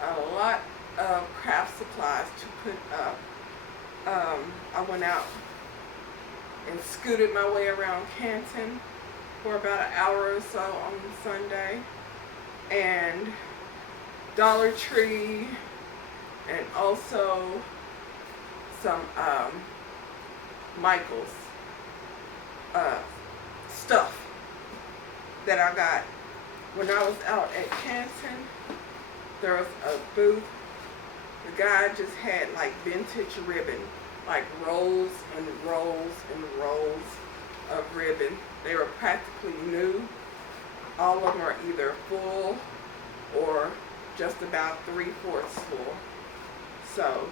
have a lot of craft supplies to put up. I went out and scooted my way around Canton for about an hour or so on Sunday, and Dollar Tree, and also some Michael's stuff that I got when I was out at Canton. There was a booth. The guy just had like vintage ribbon, like rolls and rolls and rolls of ribbon. They were practically new. All of them are either full or just about 3/4 full. So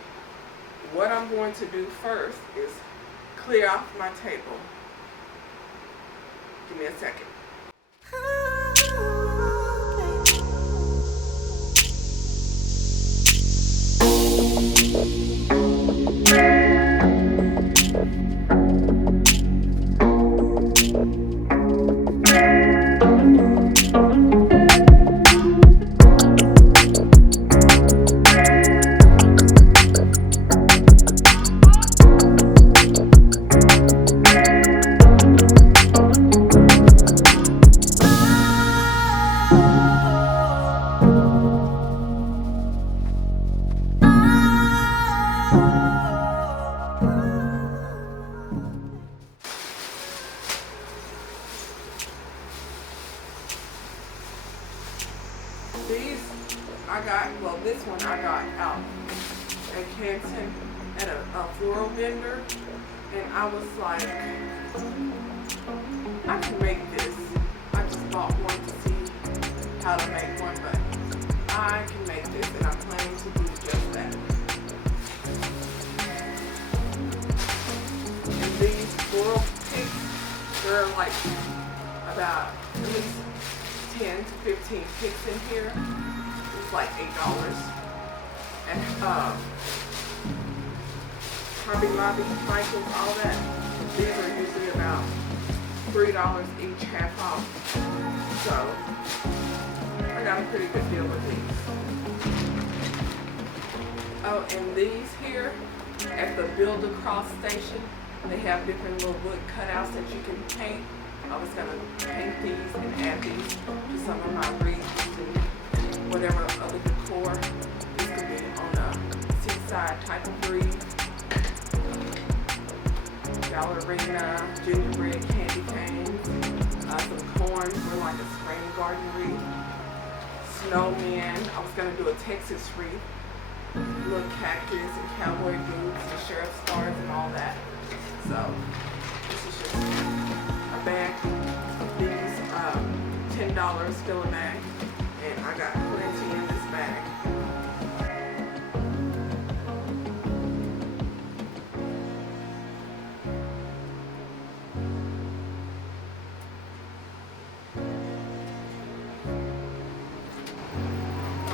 what I'm going to do first is clear off my table. Give me a second. These I got, well, this one I got out at Canton at a floral vendor, and I was like, I can make this. I just bought one to see how to make one, but I can make this, and I'm planning to do just that. And these floral picks, they're like about at least 10 to 15 picks in here. It's like $8. And Hobby Lobby, Michael's, all that. These are usually about $3 each, half off. So I got a pretty good deal with these. Oh, and these here at the Build Across station, they have different little wood cutouts that you can paint. I was going to paint these and add these to some of my wreaths and whatever other decor. This could be on a seaside type of wreath. Ballerina, gingerbread candy canes, some corn for like a spring garden wreath. Snowmen. I was going to do a Texas wreath. Little cactus and cowboy boots and sheriff stars and all that. So this is just a bag. These $10 still a bag, and I got plenty in this bag.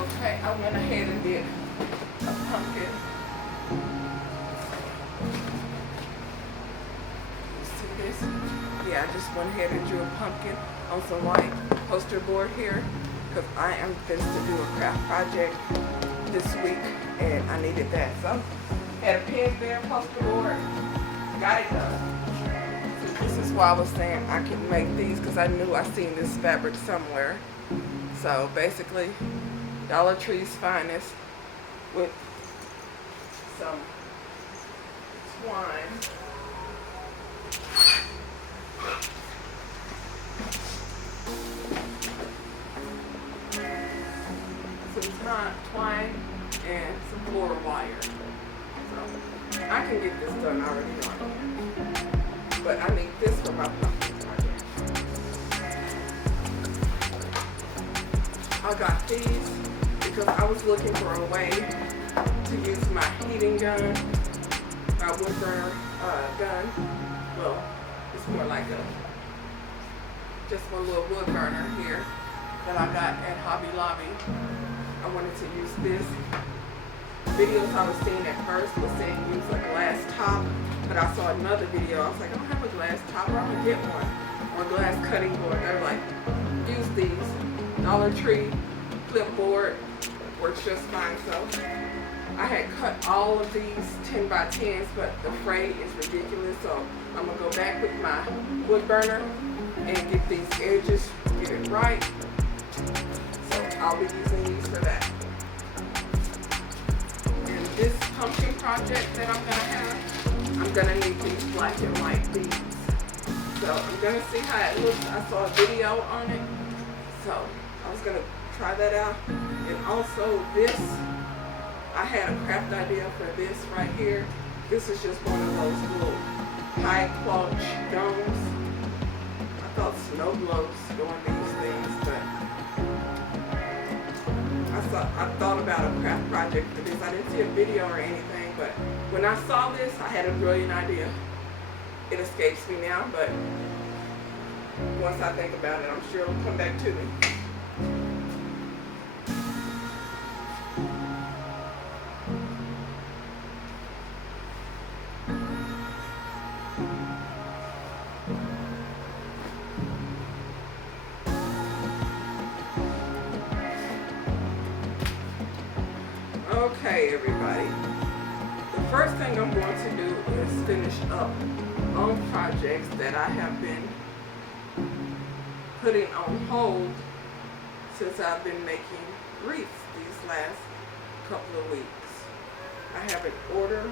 Okay, I went ahead and did a pumpkin. See this? Yeah, I just went ahead and drew a pumpkin on some white poster board here because I am finished to do a craft project this week and I needed that. So had a pen there, poster board, got it done. So this is why I was saying I can make these because I knew I seen this fabric somewhere. So basically Dollar Tree's finest with some twine. Some twine and some floral wire. So I can get this done, I already know I can. But I need this for my pumpkin project. I got these because I was looking for a way to use my heating gun, my wood burner gun. Well, it's more like just one little wood burner here that I got at Hobby Lobby. I wanted to use this. Videos I was seeing at first was saying use a glass top, but I saw another video. I was like, I don't have a glass top, I'm gonna get one, or a glass cutting board. They're like, use these. Dollar Tree, clipboard, works just fine. So I had cut all of these 10 by 10s, but the fray is ridiculous. So I'm gonna go back with my wood burner and get these edges, get it right. So I'll be using these for that. And this pumpkin project that I'm gonna have, I'm gonna need these black and white beads. So I'm gonna see how it looks. I saw a video on it, so I was gonna try that out. And also this, I had a craft idea for this right here. This is just one of those little high quality domes. I thought snow globes doing these things, but I thought about a craft project for this. I didn't see a video or anything, but when I saw this, I had a brilliant idea. It escapes me now, but once I think about it, I'm sure it'll come back to me. Okay, everybody. The first thing I'm going to do is finish up on projects that I have been putting on hold since I've been making wreaths these last couple of weeks. I have an order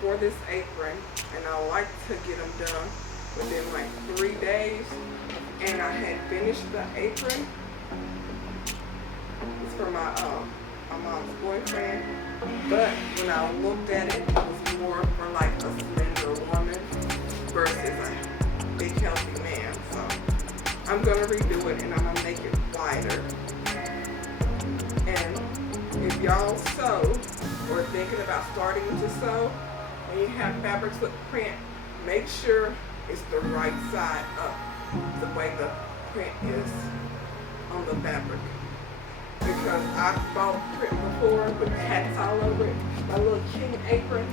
for this apron, and I like to get them done within like 3 days. And I had finished the apron. It's for my mom's boyfriend, but when I looked at it, it was more for like a slender woman versus a big healthy man. So I'm gonna redo it, and I'm gonna make it wider. And if y'all sew or thinking about starting to sew, when you have fabrics with print, make sure it's the right side up, the way the print is on the fabric. Because I bought print before with cats all over it. My little king apron,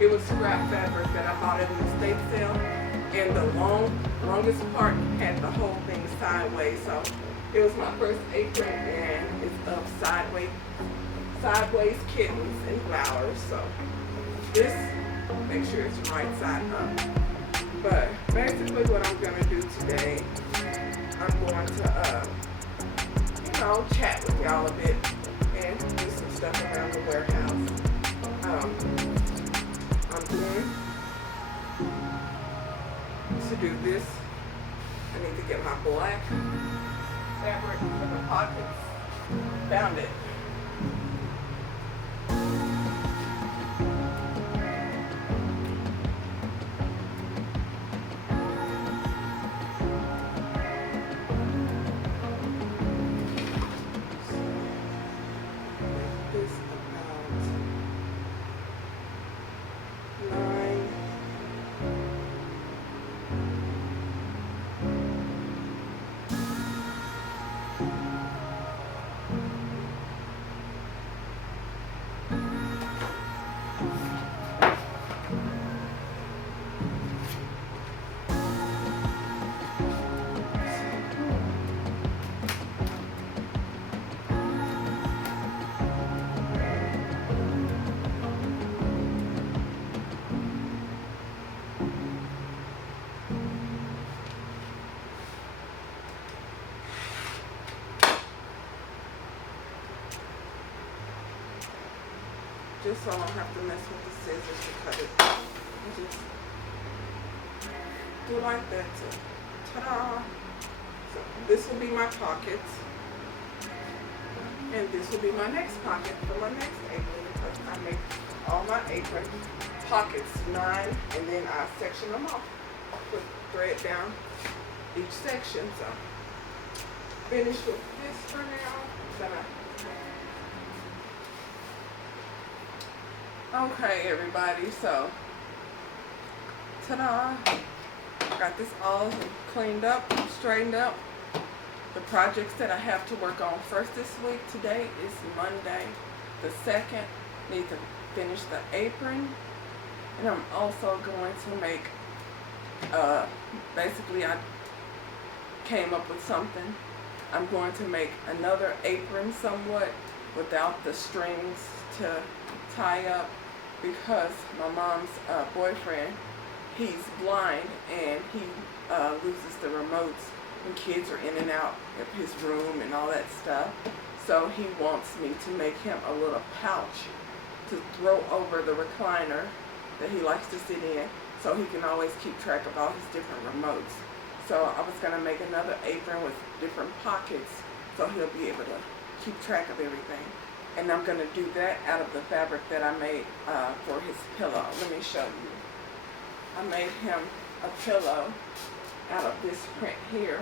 it was scrap fabric that I bought at an estate sale, and the longest part had the whole thing sideways. So it was my first apron, and it's of sideways kittens and flowers. So this, make sure it's the right side up. But basically what I'm gonna do today, I'm going to chat with y'all a bit and do some stuff around the warehouse. I'm going to do this. I need to get my black fabric for the pockets. Found it. Just so I don't have to mess with the scissors to cut it. You just do like that. Ta-da! So this will be my pockets. And this will be my next pocket for my next apron, because I make all my apron pockets 9, and then I section them off. Put thread down each section. So finish with this for now. Okay, everybody, so ta-da! Got this all cleaned up, straightened up. The projects that I have to work on first this week, today is Monday the 2nd. Need to finish the apron, and I'm also going to make, basically I came up with something. I'm going to make another apron somewhat without the strings to tie up, because my mom's boyfriend, he's blind, and he loses the remotes when kids are in and out of his room and all that stuff. So he wants me to make him a little pouch to throw over the recliner that he likes to sit in, so he can always keep track of all his different remotes. So I was going to make another apron with different pockets so he'll be able to keep track of everything. And I'm going to do that out of the fabric that I made for his pillow. Let me show you. I made him a pillow out of this print here.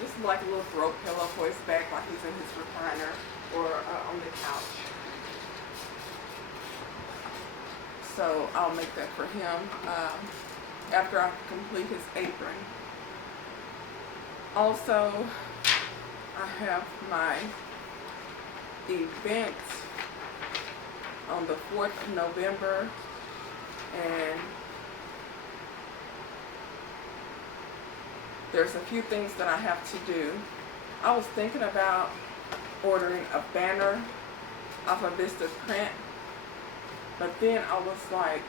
Just like a little throw pillow for his back while he's in his recliner or on the couch. So I'll make that for him after I complete his apron. Also, I have my event on the 4th of November, and there's a few things that I have to do. I was thinking about ordering a banner off of Vista Print, but then I was like,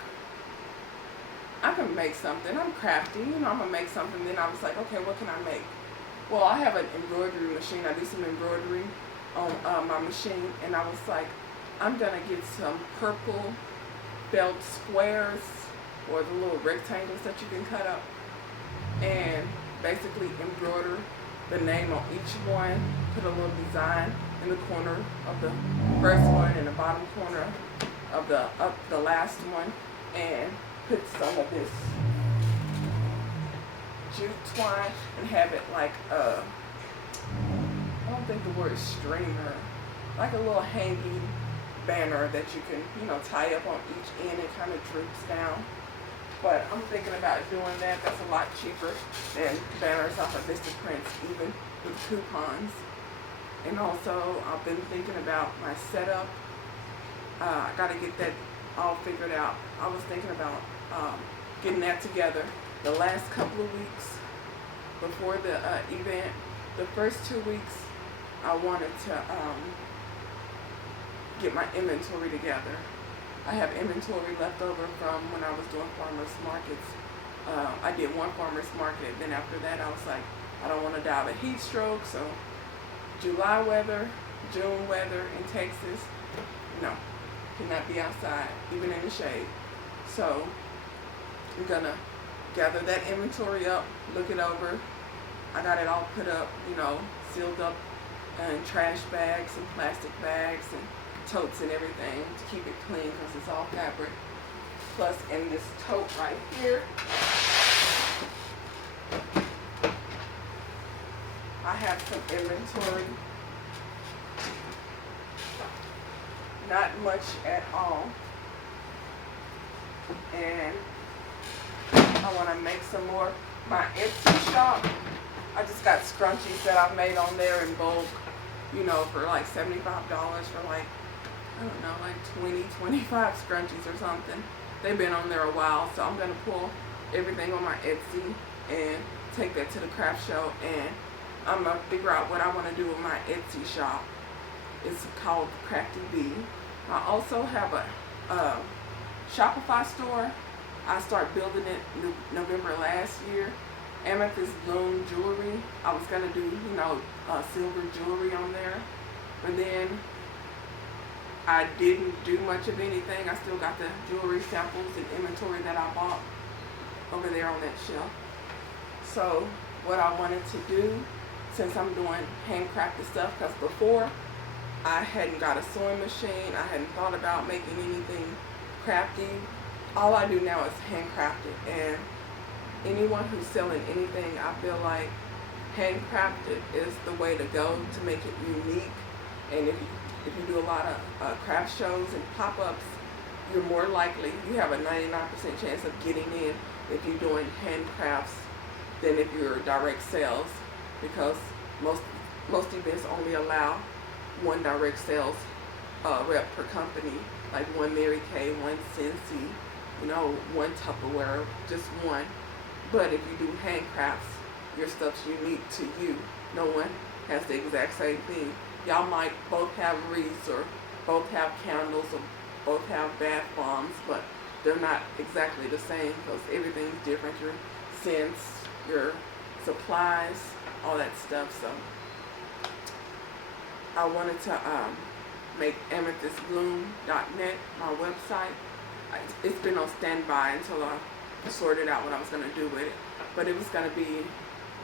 I can make something. I'm crafty, I'm gonna make something. Then I was like, okay, what can I make? Well, I have an embroidery machine. I do some embroidery on my machine, and I was like, I'm gonna get some purple felt squares, or the little rectangles that you can cut up, and basically embroider the name on each one, put a little design in the corner of the first one and the bottom corner of the last one, and put some of this jute twine and have it like I don't think the word is streamer, like a little hanging banner that you can, tie up on each end and kind of droops down. But I'm thinking about doing that. That's a lot cheaper than banners off of Vista Prints, even with coupons. And also, I've been thinking about my setup. I got to get that all figured out. I was thinking about getting that together the last couple of weeks before the event. The first 2 weeks, I wanted to get my inventory together. I have inventory left over from when I was doing farmers markets. I did one farmers market, then after that I was like, I don't want to die of a heat stroke, so July weather, June weather in Texas, no, cannot be outside, even in the shade. So I'm gonna gather that inventory up, look it over. I got it all put up, sealed up in trash bags and plastic bags and totes and everything to keep it clean, because it's all fabric. Plus, in this tote right here, I have some inventory. Not much at all. And I want to make some more. My Etsy shop, I just got scrunchies that I've made on there in bulk, for like $75 for like, I don't know, like 20, 25 scrunchies or something. They've been on there a while, so I'm going to pull everything on my Etsy and take that to the craft show, and I'm going to figure out what I want to do with my Etsy shop. It's called Crafty Bee. I also have a Shopify store. I started building it November last year. Amethyst Bloom jewelry. I was going to do, silver jewelry on there, but then I didn't do much of anything. I still got the jewelry samples and inventory that I bought over there on that shelf. So what I wanted to do, since I'm doing handcrafted stuff, because before I hadn't got a sewing machine, I hadn't thought about making anything crafty. All I do now is handcrafted, and anyone who's selling anything, I feel like handcrafted is the way to go to make it unique. And if you do a lot of craft shows and pop-ups, you're more likely, you have a 99% chance of getting in if you're doing handcrafts than if you're direct sales, because most events only allow one direct sales rep per company, like one Mary Kay, one Scentsy, one Tupperware, just one. But if you do handcrafts, your stuff's unique to you. No one has the exact same thing. Y'all might both have wreaths or both have candles or both have bath bombs, but they're not exactly the same because everything's different. Your scents, your supplies, all that stuff. So I wanted to make amethystbloom.net my website. It's been on standby until I sorted out what I was going to do with it. But it was going to be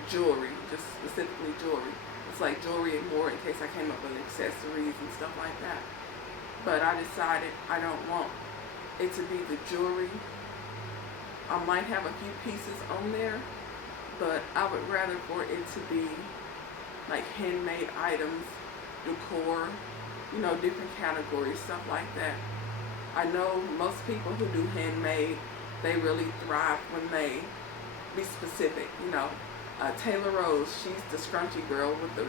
jewelry, just specifically jewelry. It's like jewelry and more in case I came up with accessories and stuff like that. But I decided I don't want it to be the jewelry. I might have a few pieces on there, but I would rather for it to be like handmade items, decor, you know, different categories, stuff like that. I know most people who do handmade, they really thrive when they be specific. You know, Taylor Rose, she's the scrunchy girl with the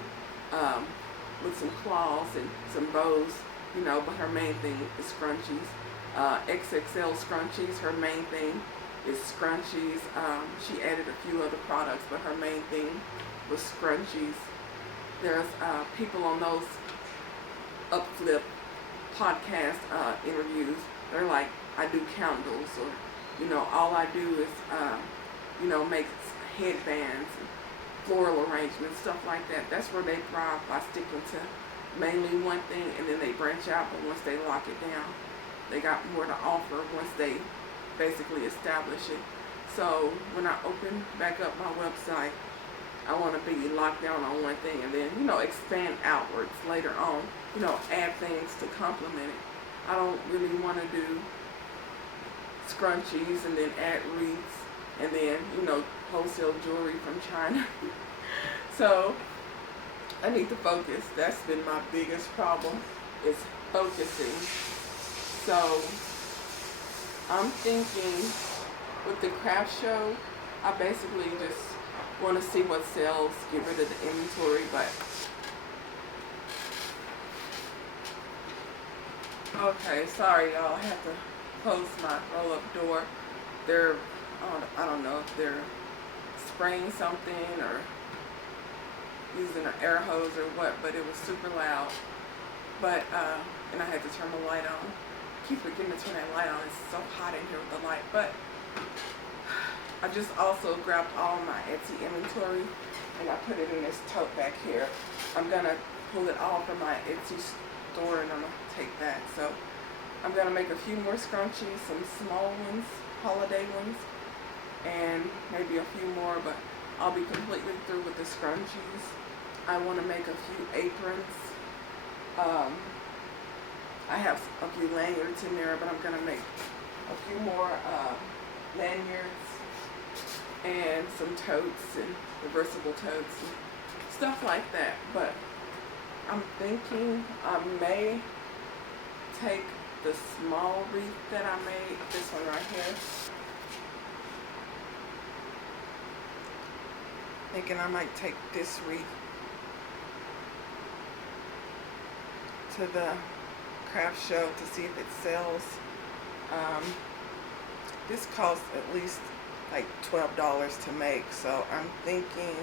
with some claws and some bows. You know, but her main thing is scrunchies. XXL scrunchies, her main thing is scrunchies. She added a few other products, but her main thing was scrunchies. There's people on those Upflip podcast interviews. They're like, I do candles, or you know, all I do is you know, make headbands, and floral arrangements, stuff like that. That's where they thrive, by sticking to mainly one thing, and then they branch out. But once they lock it down, they got more to offer once they basically establish it. So when I open back up my website, I want to be locked down on one thing, and then, you know, expand outwards later on, you know, add things to complement it. I don't really want to do scrunchies and then add wreaths and then, you know, wholesale jewelry from China. So I need to focus. That's been my biggest problem, is focusing. So I'm thinking with the craft show, I basically just want to see what sells, get rid of the inventory. But okay, sorry y'all, I have to close my roll-up door. They're, I don't know if they're spraying something or using an air hose or what, but it was super loud. But and I had to turn the light on. I keep forgetting to turn that light on. It's so hot in here with the light. But I just also grabbed all my Etsy inventory and I put it in this tote back here. I'm gonna pull it all from my Etsy store and I'm gonna take that. So I'm gonna make a few more scrunchies, some small ones, holiday ones, and maybe a few more, but I'll be completely through with the scrunchies. I want to make a few aprons. I have a few lanyards in there, but I'm gonna make a few more lanyards and some totes and reversible totes and stuff like that. But I'm thinking I may take the small wreath that I made, this one right here. Thinking I might take this wreath to the craft show to see if it sells. This costs at least like $12 to make, so I'm thinking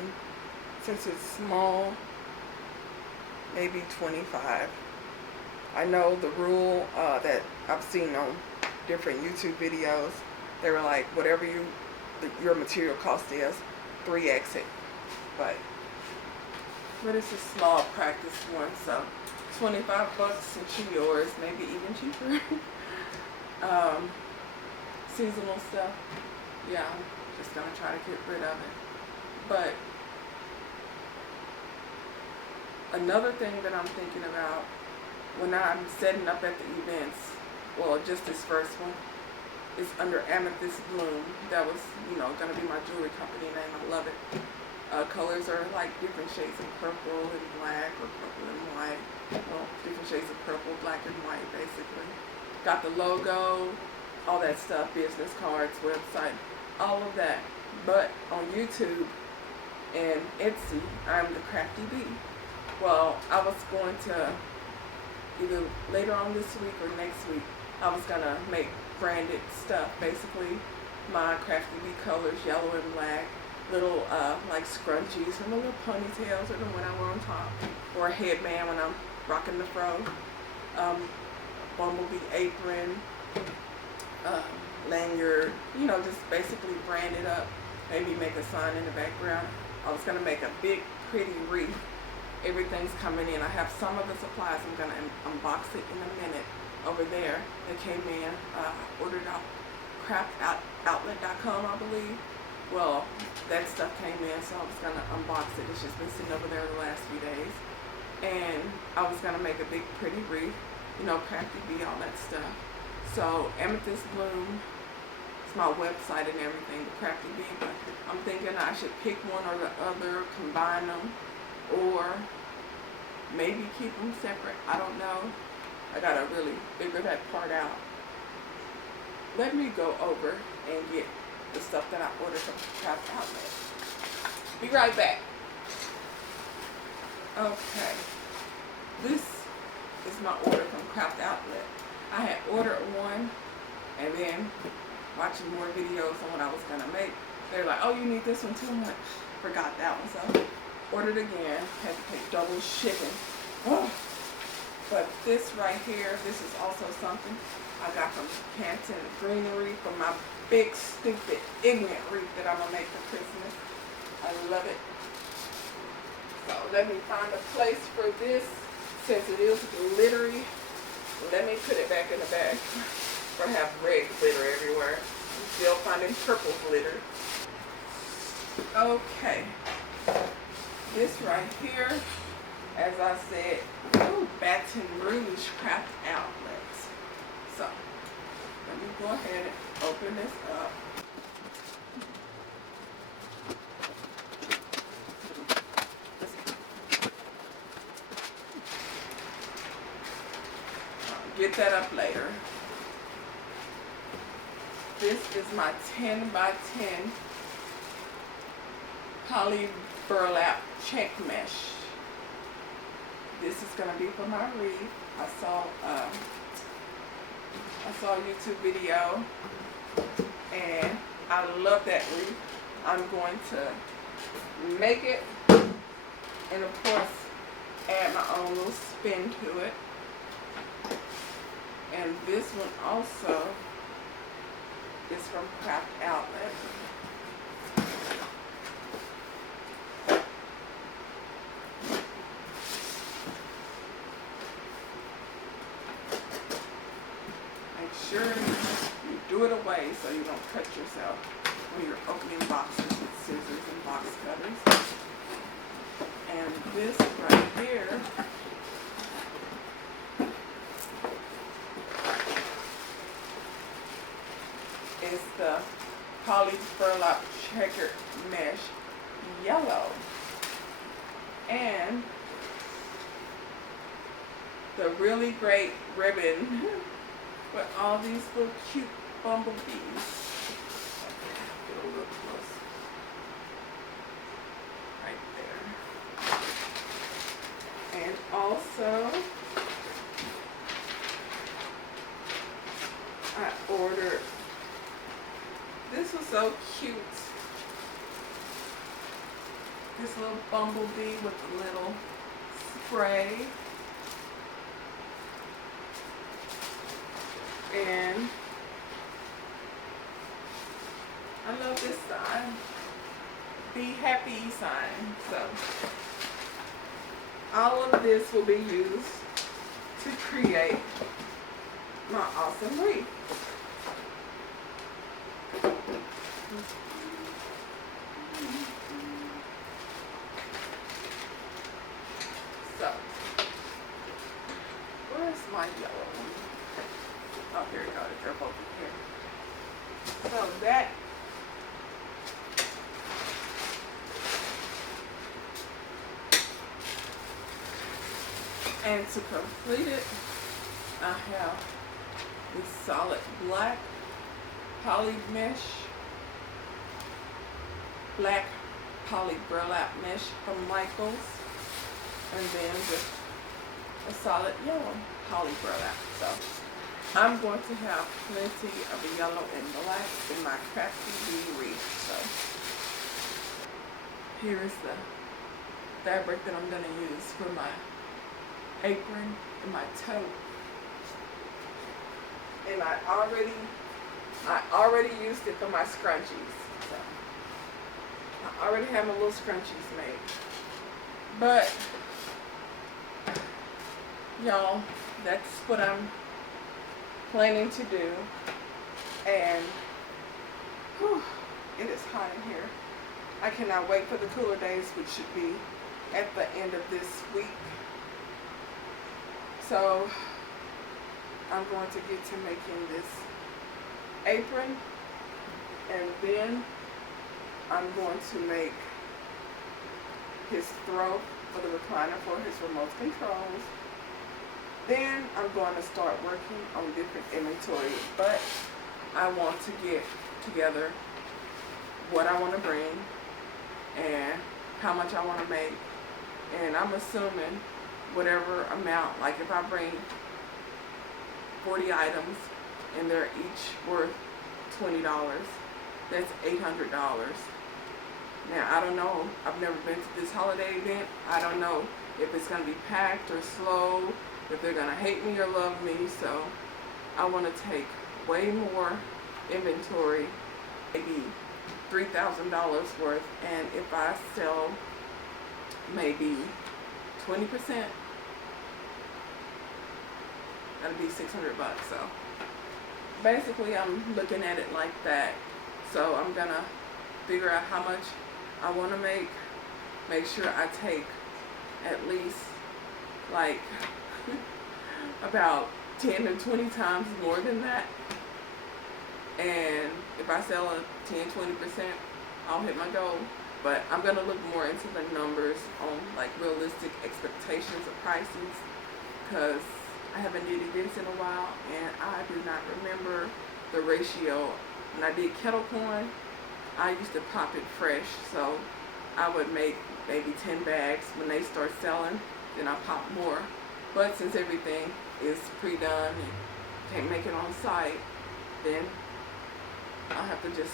since it's small, maybe 25. I know the rule that I've seen on different YouTube videos, they were like, whatever your material cost is, 3x it. But it's a small practice one, so $25 and she yours, maybe even cheaper. Seasonal stuff, yeah, I'm just gonna try to get rid of it. But another thing that I'm thinking about when I'm setting up at the events, well, just this first one, is under Amethyst Bloom. That was, you know, gonna be my jewelry company name. I love it. Colors are like different shades of purple and black, or purple and white. Well, different shades of purple, black and white, basically. Got the logo, all that stuff, business cards, website, all of that. But on YouTube and Etsy, I'm the Crafty Bee. Well, I was going to, either later on this week or next week, I was gonna make branded stuff. Basically, my Crafty Bee colors, yellow and black, little like scrunchies or little ponytails, or the one I wear on top, or a headband when I'm rocking the fro. Bumblebee apron, lanyard, you know, just basically brand it up. Maybe make a sign in the background. I was gonna make a big pretty wreath. Everything's coming in. I have some of the supplies. I'm gonna unbox it in a minute over there. They came in. Ordered off craftoutlet.com, I believe. Well, that stuff came in, so I was gonna unbox it. It's just been sitting over there the last few days. And I was gonna make a big pretty wreath, you know, Crafty Bee, all that stuff. So Amethyst Bloom, it's my website and everything, the Crafty Bee, but I'm thinking I should pick one or the other, combine them, or maybe keep them separate. I don't know. I gotta really figure that part out. Let me go over and get the stuff that I ordered from Craft Outlet. Be right back. Okay. This is my order from Craft Outlet. I had ordered one, and then watching more videos on what I was gonna make, they're like, "Oh, you need this one too?" I'm like, forgot that one, so ordered again. Had to pay double shipping. Oh. But this right here, this is also something I got from Canton Greenery for my big, stupid, ignorant wreath that I'm gonna make for Christmas. I love it. So let me find a place for this. Since it is glittery, let me put it back in the bag. I have red glitter everywhere. I'm still finding purple glitter. Okay. This right here, as I said, Baton Rouge Craft Outlet. So, let me go ahead and open this up. I'll get that up later. This is my 10 by 10 poly burlap check mesh. This is gonna be for my wreath. I saw a YouTube video and I love that wreath. I'm going to make it and of course add my own little spin to it. And this one also is from Craft Outlet. Make sure you do it away so you don't cut yourself when you're opening boxes with scissors and box cutters. And this right here is the poly burlap checkered mesh yellow, and the really great ribbon with all these little cute bumblebees. Get a little close. Right there. And also, I ordered, this was so cute, this little bumblebee with a little spray. And I love this sign, Be Happy sign. So all of this will be used to create my awesome wreath. So where's my yellow one? Oh, here we go. They're both in here. So that and to complete it, I have this solid black poly mesh, black poly burlap mesh from Michaels, and then just a solid yellow poly burlap. So I'm going to have plenty of yellow and black in my Crafty Bee wreath. So here is the fabric that I'm going to use for my apron and my tote. And I already used it for my scrunchies. So I already have my little scrunchies made. But y'all, that's what I'm planning to do. And whew, it is hot in here. I cannot wait for the cooler days, which should be at the end of this week. So I'm going to get to making this apron, and then I'm going to make his throw for the recliner for his remote controls. Then I'm going to start working on different inventory, but I want to get together what I want to bring and how much I want to make. And I'm assuming whatever amount, like if I bring 40 items and they're each worth $20, that's $800. Now, I don't know, I've never been to this holiday event. I don't know if it's going to be packed or slow, if they're going to hate me or love me. So I want to take way more inventory, maybe $3,000 worth, and if I sell maybe 20%, that'll be $600. So basically I'm looking at it like that. So I'm gonna figure out how much I want to make sure I take at least like about 10 or 20 times more than that. And if I sell a 10-20%, I'll hit my goal. But I'm going to look more into the numbers on like realistic expectations of prices, because I haven't did this in a while and I do not remember the ratio. When I did kettle corn, I used to pop it fresh, so I would make maybe 10 bags. When they start selling, then I pop more. But since everything is pre-done and can't make it on site, then I'll have to just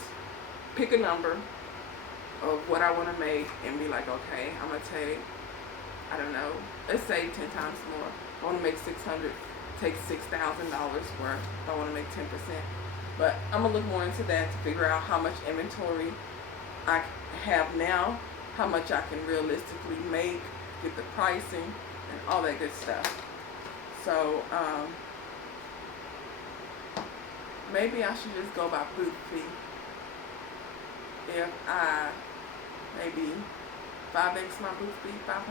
pick a number of what I want to make and be like, okay, I'm going to take, I don't know, let's say 10 times more. If I want to make 600, take $6,000 worth if I want to make 10%. But I'm going to look more into that to figure out how much inventory I have now, how much I can realistically make, get the pricing, and all that good stuff. So, maybe I should just go by booth fee. If I maybe 5x my booth fee, $500,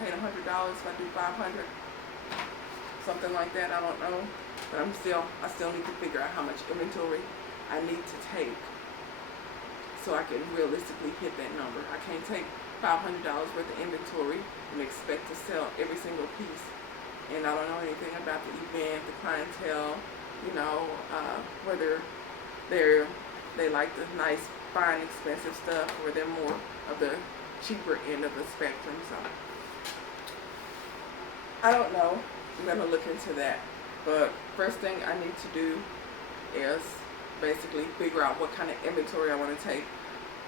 paid $100 if I do 500, something like that. I don't know, but I still need to figure out how much inventory I need to take so I can realistically hit that number. I can't take $500 worth of inventory and expect to sell every single piece. And I don't know anything about the event, the clientele, you know, whether they like the nice, fine, expensive stuff, or they're more of the cheaper end of the spectrum. So I don't know. I'm gonna look into that. But first thing I need to do is basically figure out what kind of inventory I want to take.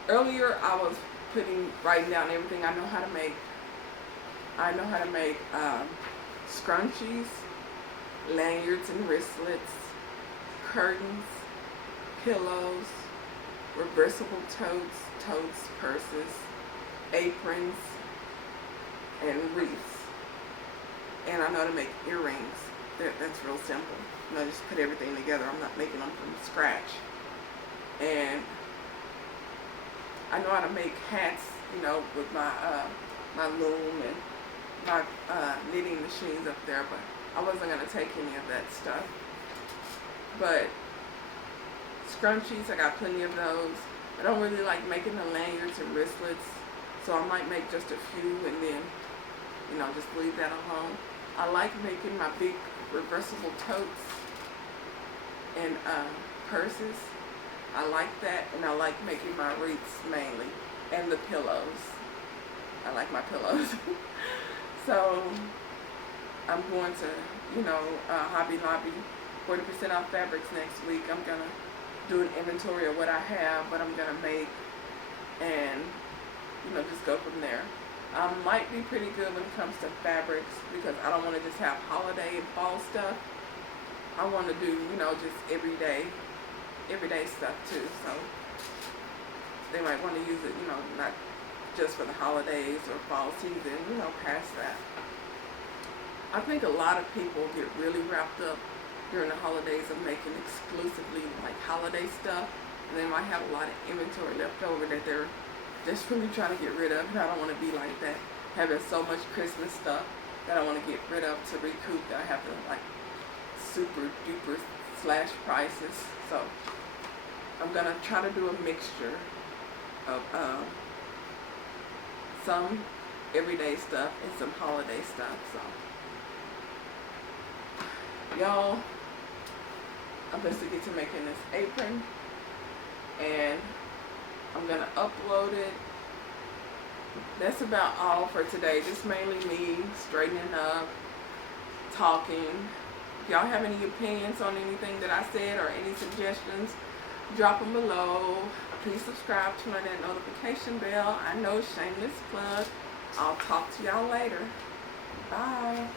Earlier I was writing down everything I know how to make. I know how to make scrunchies, lanyards and wristlets, curtains, pillows, reversible totes, purses, aprons, and wreaths. And I know how to make earrings. That's real simple. You know, just put everything together. I'm not making them from scratch. And I know how to make hats, you know, with my my loom and my knitting machines up there, but I wasn't going to take any of that stuff. But scrunchies, I got plenty of those. I don't really like making the lanyards and wristlets, so I might make just a few and then, you know, just leave that alone. I like making my big reversible totes and purses. I like that, and I like making my wreaths mainly, and the pillows. I like my pillows. So I'm going to, you know, Hobby Lobby, 40% off fabrics next week. I'm going to do an inventory of what I have, what I'm going to make, and just go from there. I might be pretty good when it comes to fabrics because I don't want to just have holiday and fall stuff. I want to do, just everyday stuff too. So they might want to use it, not just for the holidays or fall season, past that. I think a lot of people get really wrapped up during the holidays of making exclusively like holiday stuff, and they might have a lot of inventory left over that they're desperately trying to get rid of. And I don't want to be like that, having so much Christmas stuff that I want to get rid of to recoup that I have to like super duper slash prices. So I'm gonna try to do a mixture of some everyday stuff and some holiday stuff. So y'all, I'm supposed to get to making this apron, and I'm gonna upload it. That's about all for today. Just mainly me straightening up, talking. If y'all have any opinions on anything that I said or any suggestions, drop them below. Please subscribe, turn on that notification bell. I know, shameless plug. I'll talk to y'all later. Bye.